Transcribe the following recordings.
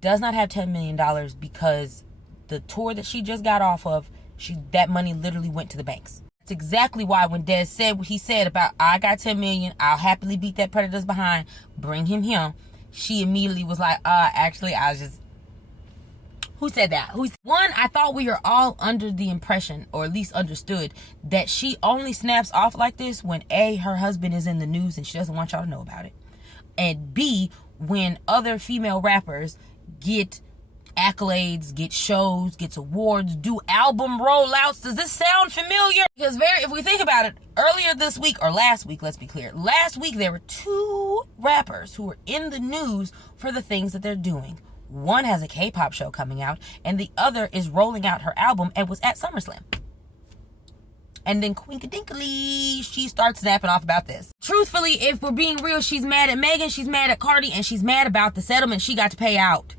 does not have $10 million because the tour that she just got off of, that money literally went to the banks. That's exactly why when Dez said what he said about, I got 10 million, I'll happily beat that predator's behind, bring him here, she immediately was like, actually, I was just, who said that? One, I thought we were all under the impression, or at least understood, that she only snaps off like this when A, her husband is in the news and she doesn't want y'all to know about it, and B, when other female rappers get accolades, get shows, gets awards, do album rollouts. Does this sound familiar? Because if we think about it, earlier this week, or last week, let's be clear, last week there were 2 rappers who were in the news for the things that they're doing. One has a K-pop show coming out, and the other is rolling out her album and was at SummerSlam. And then Quinkadinkly, she starts snapping off about this. Truthfully, if we're being real, she's mad at Megan, she's mad at Cardi, and she's mad about the settlement she got to pay out.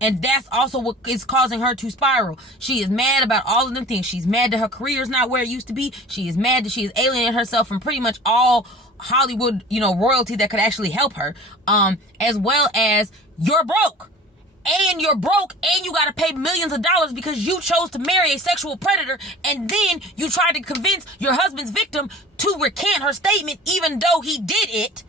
And that's also what is causing her to spiral. She is mad about all of them things. She's mad that her career is not where it used to be. She is mad that she has alienated herself from pretty much all Hollywood, royalty that could actually help her. As well as, you're broke. And you're broke, and you gotta pay millions of dollars because you chose to marry a sexual predator, and then you tried to convince your husband's victim to recant her statement even though he did it.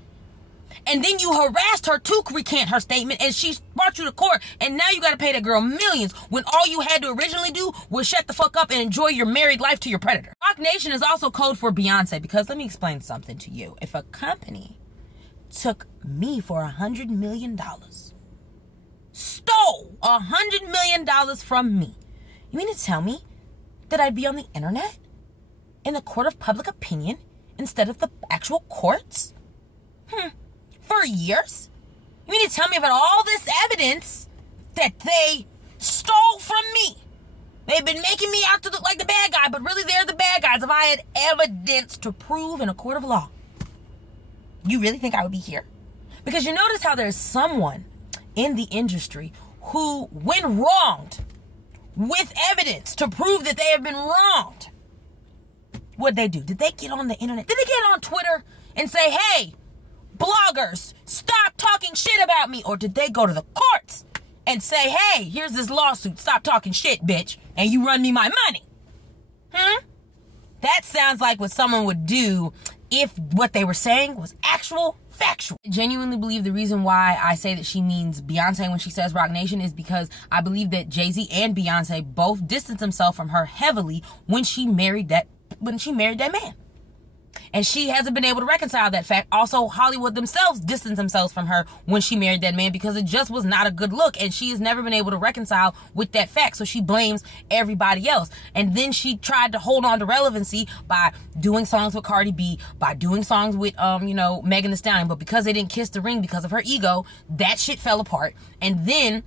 And then you harassed her to recant her statement, and she brought you to court, and now you gotta pay that girl millions when all you had to originally do was shut the fuck up and enjoy your married life to your predator. Roc Nation is also code for Beyonce, because let me explain something to you. If a company took me for $100 million, stole $100 million from me, you mean to tell me that I'd be on the internet in the court of public opinion instead of the actual courts? For years? You mean to tell me about all this evidence that they stole from me? They've been making me out to look like the bad guy, but really they're the bad guys if I had evidence to prove in a court of law. You really think I would be here? Because you notice how there's someone in the industry who, when wronged, with evidence to prove that they have been wronged, what'd they do? Did they get on the internet? Did they get on Twitter and say, hey, bloggers, stop talking shit about me? Or did they go to the courts and say, hey, here's this lawsuit, stop talking shit, bitch, and you run me my money? That sounds like what someone would do if what they were saying was actual factual. I genuinely believe the reason why I say that she means Beyonce when she says Roc Nation is because I believe that Jay-Z and Beyonce both distanced themselves from her heavily when she married that man. And she hasn't been able to reconcile that fact. Also, Hollywood themselves distanced themselves from her when she married that man because it just was not a good look. And she has never been able to reconcile with that fact. So she blames everybody else. And then she tried to hold on to relevancy by doing songs with Cardi B, by doing songs with, Megan Thee Stallion. But because they didn't kiss the ring because of her ego, that shit fell apart. And then,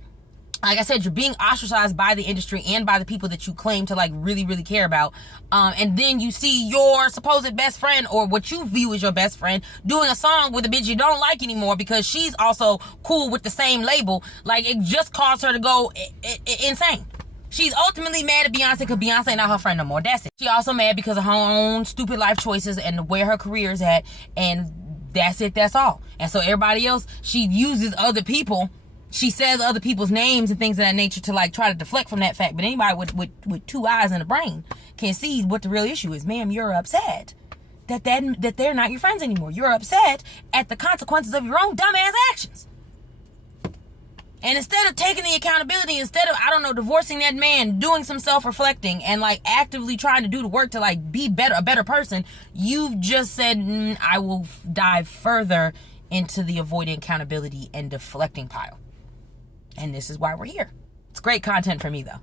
like I said, you're being ostracized by the industry and by the people that you claim to really, really care about. And then you see your supposed best friend, or what you view as your best friend, doing a song with a bitch you don't like anymore because she's also cool with the same label. It just caused her to go insane. She's ultimately mad at Beyonce because Beyonce not her friend no more. That's it. She also mad because of her own stupid life choices and where her career is at. And that's it. That's all. And so everybody else, she uses other people. She says other people's names and things of that nature to try to deflect from that fact. But anybody with 2 eyes and a brain can see what the real issue is. Ma'am, you're upset that they're not your friends anymore. You're upset at the consequences of your own dumbass actions. And instead of taking the accountability, instead of, divorcing that man, doing some self-reflecting and actively trying to do the work to be a better person, you've just said, I will dive further into the avoiding accountability and deflecting pile. And this is why we're here. It's great content for me, though.